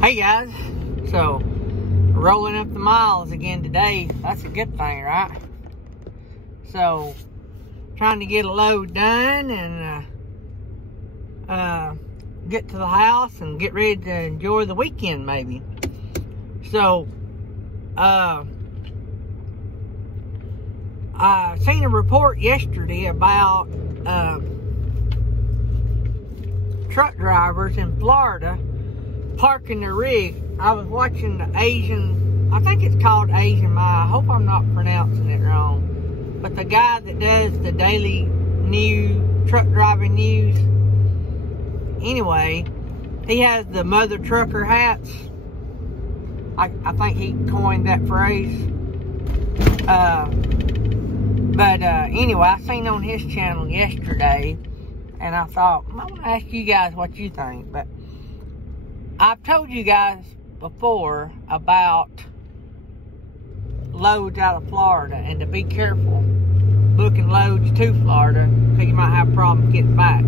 Hey guys, so rolling up the miles again today. That's a good thing, right? So trying to get a load done and get to the house and get ready to enjoy the weekend maybe. So I seen a report yesterday about truck drivers in Florida parking their rig. I was watching the Asian, I think it's called Asian My. I hope I'm not pronouncing it wrong. But the guy that does the daily news, truck driving news, anyway, he has the mother trucker hats. I think he coined that phrase. Anyway, I seen on his channel yesterday, and I thought, I want to ask you guys what you think. But I've told you guys before about loads out of Florida and to be careful booking loads to Florida because you might have problems getting back.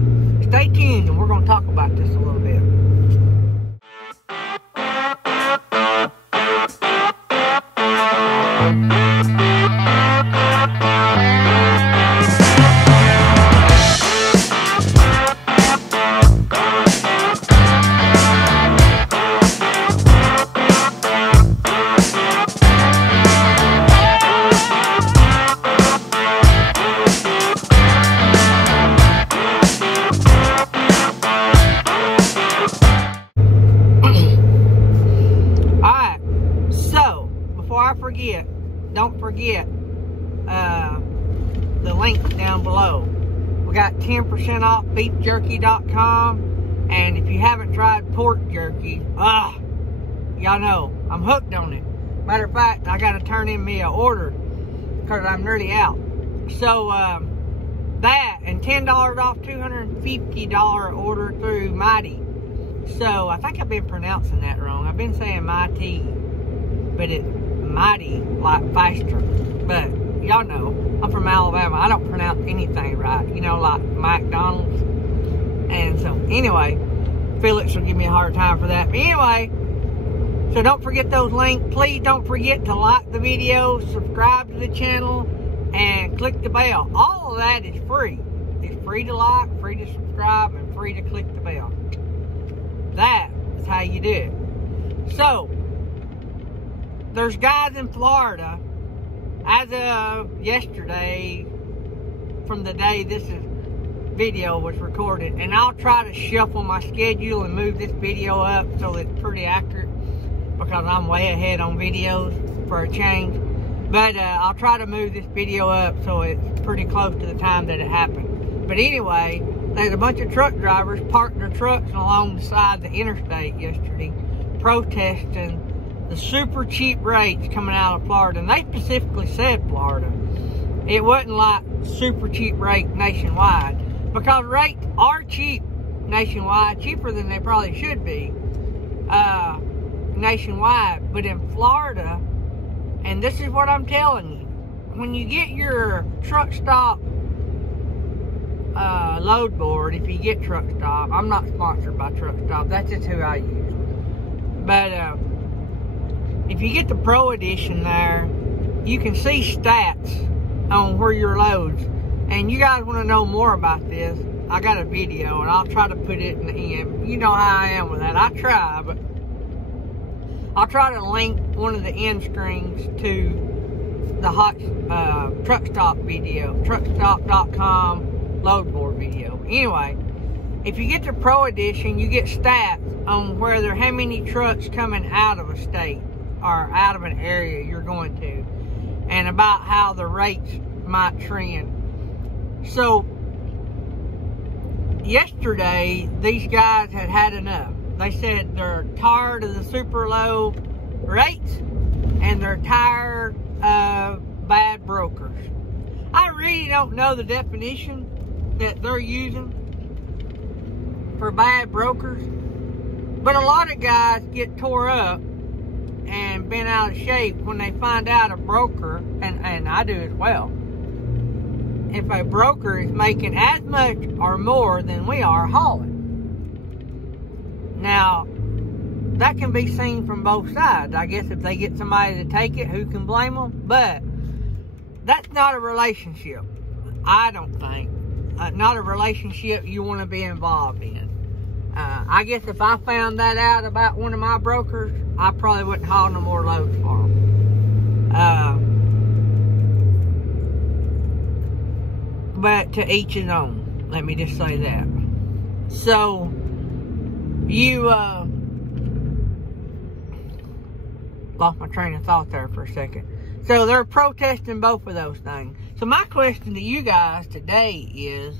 Stay tuned and we're going to talk about this a little bit. Don't forget the link down below. We got 10% off beefjerky.com, and if you haven't tried pork jerky, y'all know I'm hooked on it. Matter of fact, I got to turn in me an order because I'm nearly out. So that and $10 off $250 order through Mytee. So I think I've been pronouncing that wrong. I've been saying Mytee, but it's Mytee, like faster. But y'all know I'm from Alabama. I don't pronounce anything right, you know, like McDonald's. And so anyway, Felix will give me a hard time for that. But anyway, so don't forget those links. Please don't forget to like the video, subscribe to the channel, and click the bell. All of that is free. It's free to like, free to subscribe, and free to click the bell. That is how you do it. So there's guys in Florida, as of yesterday, from the day this video was recorded, and I'll try to shuffle my schedule and move this video up so it's pretty accurate, because I'm way ahead on videos for a change. But I'll try to move this video up so it's pretty close to the time that it happened. But anyway, there's a bunch of truck drivers parked their trucks along the side of the interstate yesterday, protesting the super cheap rates coming out of Florida. And they specifically said Florida. It wasn't like super cheap rate nationwide, because rates are cheap nationwide, cheaper than they probably should be nationwide. But in Florida, and this is what I'm telling you, when you get your truck stop load board, if you get truck stop, I'm not sponsored by truck stop, that's just who I use. But if you get the Pro Edition there, you can see stats on where your loads. And you guys want to know more about this, I got a video, and I'll try to put it in the end. You know how I am with that. I try, but I'll try to link one of the end screens to the hot truck stop video, truckstop.com load board video. Anyway, if you get the Pro Edition, you get stats on where there how many trucks coming out of a state or out of an area you're going to, and about how the rates might trend. So yesterday, these guys had enough. They said they're tired of the super low rates, and they're tired of bad brokers. I really don't know the definition that they're using for bad brokers, but a lot of guys get tore up and been out of shape when they find out a broker, and I do as well, if a broker is making as much or more than we are hauling. Now, that can be seen from both sides. I guess if they get somebody to take it, who can blame them? But that's not a relationship, I don't think. Not a relationship you want to be involved in. I guess if I found that out about one of my brokers, I probably wouldn't haul no more loads for them. But to each his own. Let me just say that. So, you, lost my train of thought there for a second. So, they're protesting both of those things. So, my question to you guys today is,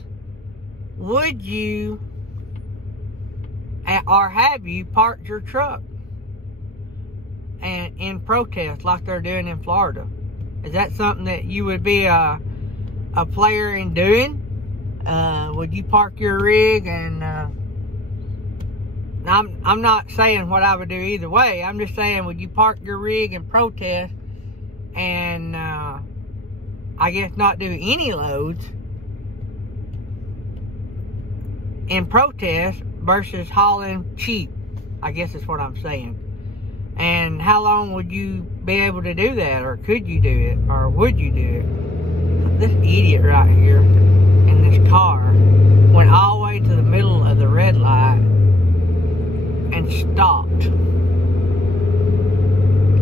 would you, or have you parked your truck and in protest like they're doing in Florida? Is that something that you would be a player in doing? Would you park your rig and I'm not saying what I would do either way. I'm just saying, would you park your rig and protest and I guess not do any loads in protest versus hauling cheap? I guess is what I'm saying. And how long would you be able to do that? Or could you do it? Or would you do it? This idiot right here in this car went all the way to the middle of the red light and stopped.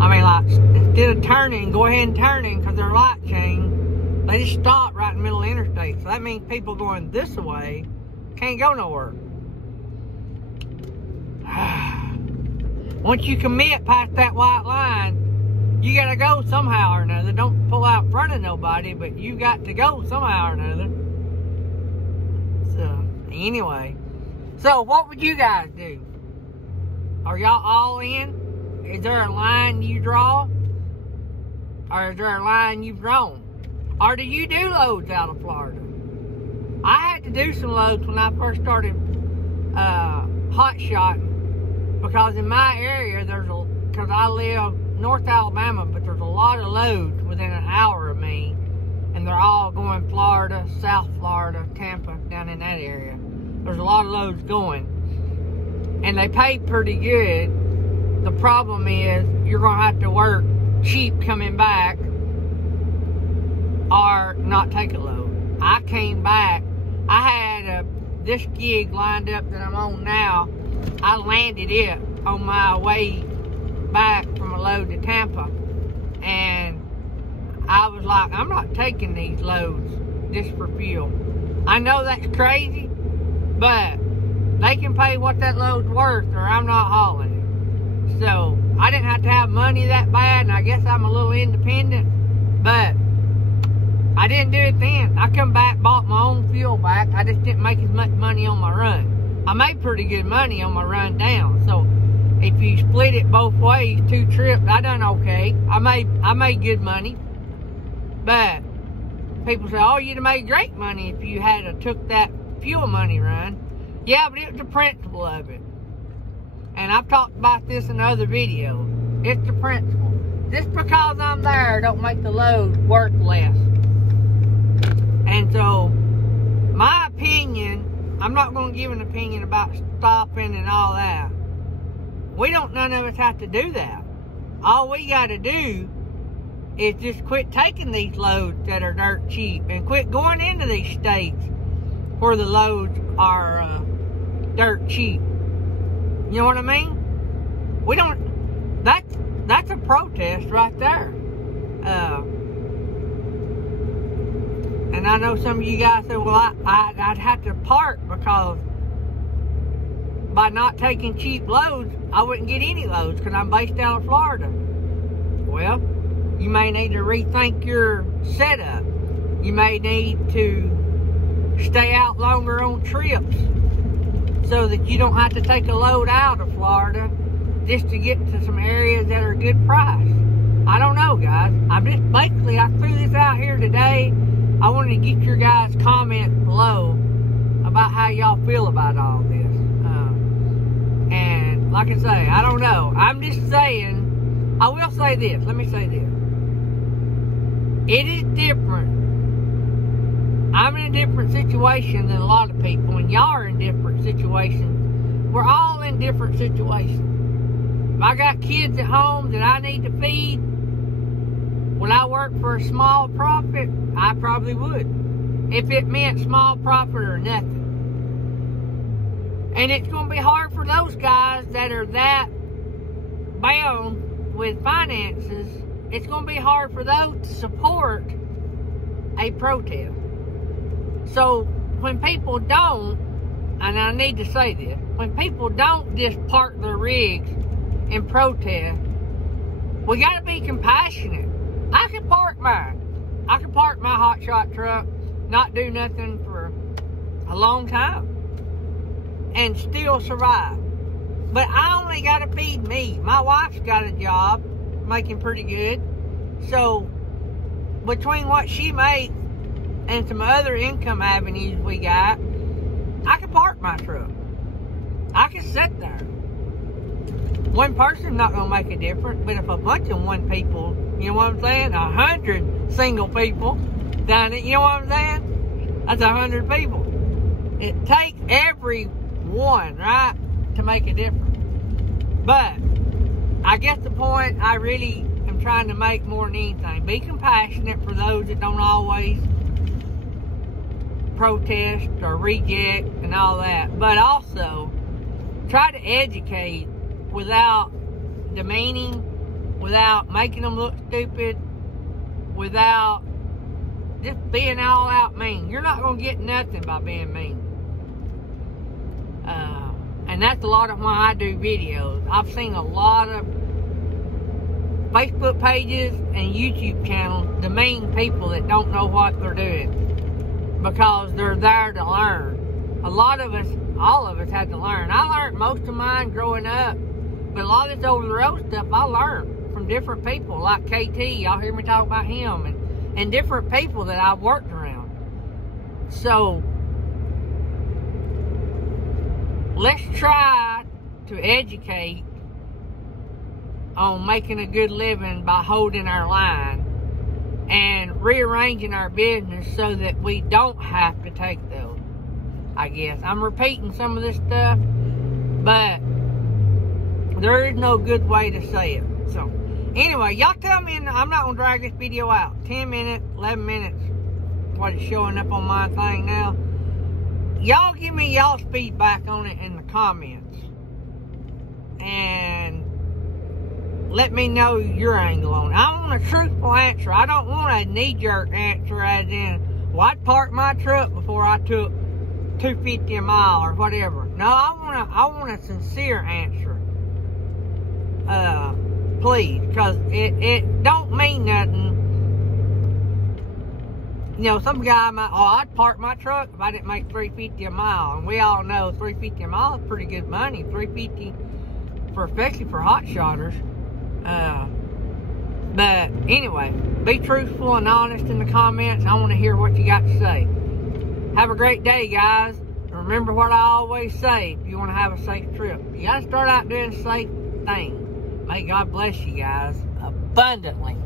I mean, like, instead of turning, go ahead and turning because their light changed, they just stopped right in the middle of the interstate. So that means people going this way can't go nowhere. Once you commit past that white line, you gotta go somehow or another. Don't pull out in front of nobody, but you got to go somehow or another. So, anyway. So, what would you guys do? Are y'all all in? Is there a line you draw? Or is there a line you've drawn? Or do you do loads out of Florida? I had to do some loads when I first started hotshotting. Because in my area, because I live North Alabama, but there's a lot of loads within an hour of me. And they're all going Florida, South Florida, Tampa, down in that area. There's a lot of loads going. And they pay pretty good. The problem is, you're going to have to work cheap coming back or not take a load. I came back. I had this gig lined up that I'm on now. I landed it on my way back from a load to Tampa. And I was like, I'm not taking these loads just for fuel. I know that's crazy, but they can pay what that load's worth or I'm not hauling it. So, I didn't have to have money that bad, and I guess I'm a little independent, but I didn't do it then. I come back, bought my own fuel back. I just didn't make as much money on my run. I made pretty good money on my run down. So if you split it both ways, 2 trips, I done okay. I made good money. But people say, oh, you'd have made great money if you had took that fuel money run. Yeah, but it was the principle of it. And I've talked about this in other videos. It's the principle. Just because I'm there don't make the load worth less. And so, my opinion, I'm not going to give an opinion about stopping and all that. None of us have to do that. All we got to do is just quit taking these loads that are dirt cheap and quit going into these states where the loads are dirt cheap. You know what I mean? That's a protest right there. And I know some of you guys say, well, I'd have to park because by not taking cheap loads, I wouldn't get any loads because I'm based out of Florida. Well, you may need to rethink your setup. You may need to stay out longer on trips so that you don't have to take a load out of Florida just to get to some areas that are a good price. I don't know, guys. I threw this out here today. I wanted to get your guys' comments below about how y'all feel about all this. And like I say, I don't know. I'm just saying, I will say this. Let me say this. It is different. I'm in a different situation than a lot of people, and y'all are in different situations. We're all in different situations. If I got kids at home that I need to feed, would I work for a small profit? I probably would. If it meant small profit or nothing. And it's going to be hard for those guys that are that bound with finances. It's going to be hard for those to support a protest. So when people don't, and I need to say this, when people don't just park their rigs and protest, we got to be compassionate. I can park mine. I can park my Hotshot truck, not do nothing for a long time, and still survive. But I only got to feed me. My wife's got a job, making pretty good. So between what she makes and some other income avenues we got, I can park my truck. I can sit there. One person's not going to make a difference, but if a bunch of one people, you know what I'm saying? 100 single people done it, you know what I'm saying? That's 100 people. It takes every one, right, to make a difference. But I get the point. I really am trying to make more than anything. Be compassionate for those that don't always protest or reject and all that. But also try to educate without demeaning, without making them look stupid, without just being all out mean. You're not going to get nothing by being mean. And that's a lot of why I do videos. I've seen a lot of Facebook pages and YouTube channels demean people that don't know what they're doing, because they're there to learn. A lot of us, all of us had to learn. I learned most of mine growing up, but a lot of this over-the-road stuff I learned from different people, like KT. Y'all hear me talk about him, and different people that I've worked around. So let's try to educate on making a good living by holding our line and rearranging our business so that we don't have to take those. I guess I'm repeating some of this stuff, but there is no good way to say it. So anyway, y'all tell me, I'm not going to drag this video out. 10 minutes, 11 minutes, what is showing up on my thing now. Y'all give me y'all's feedback on it in the comments. And let me know your angle on it. I want a truthful answer. I don't want a knee-jerk answer as in, well, I'd park my truck before I took $2.50 a mile or whatever. No, I want a sincere answer. Please, because it don't mean nothing. You know, some guy might, oh, I'd park my truck if I didn't make $3.50 a mile. And we all know $3.50 a mile is pretty good money. $3.50 for, especially for hot shotters. But anyway, be truthful and honest in the comments. I want to hear what you got to say. Have a great day, guys. Remember what I always say, if you want to have a safe trip, you got to start out doing safe things. May God bless you guys abundantly.